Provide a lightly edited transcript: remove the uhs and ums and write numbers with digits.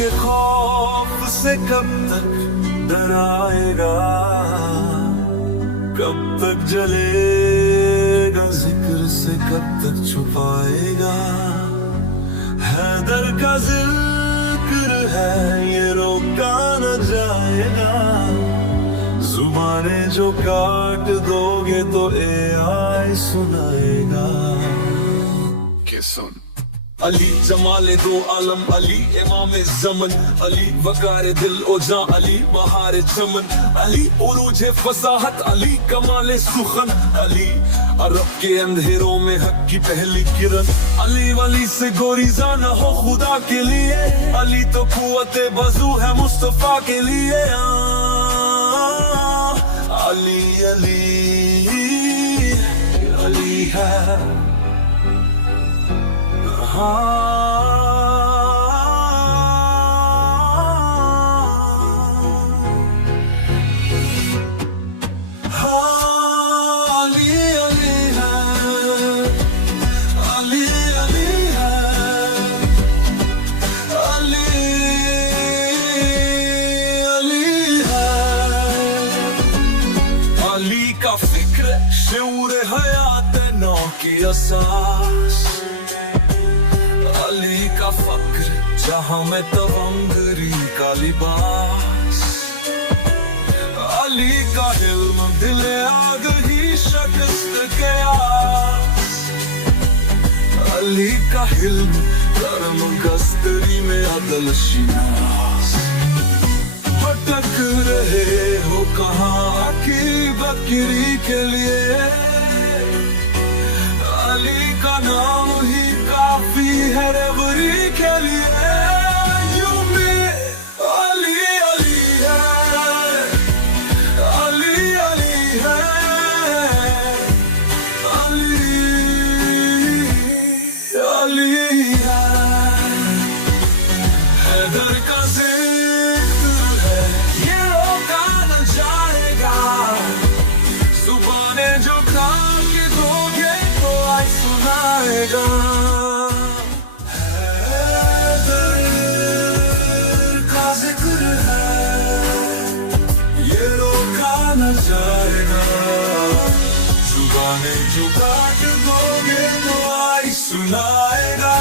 के खौफ से कब तक डराएगा, कब तक जलेगा जिक्र से कब तक छुपाएगा। हैदर का जिक्र है ये रोका न जाएगा, जुबाने जो काट दोगे तो AI सुनाएगा। के सुन अली जमाले दो आलम, अली इमाम ज़मन, अली वकार दिल ओ जा, अली बहार चमन, अली उरूज फसाहत, अली कमाल सुखन, अली अरब के अंधेरों में हक की पहली किरण। अली वली से गोरीज़ा न हो खुदा के लिए, अली तो कुव्वते बाजू है मुस्तफा के लिए। अली अली अली है का फिक्र शऊर हयात नौ की असास, अली का फक्र जहां में तवंगरी का लिबास, अली का इल्म दिल आग ही शकस्त के आस, अली का इल्म कर्म गस्तरी में अदल शिनास। भटक रहे हो कहाँ की बकरी के लिए, अली का नाम ही काफी है रबरी के लिए। यूं में अली अली है, अली अली है, अली अली है। हैदर का जिक्र है ये रोका न जाएगा, जुबाने जो काट के दोगे तो आज सुनाएगा। हैदर का जिक्र है ये रोका न जाएगा, जुबाने जो काट दोगे तो आज सुनाएगा।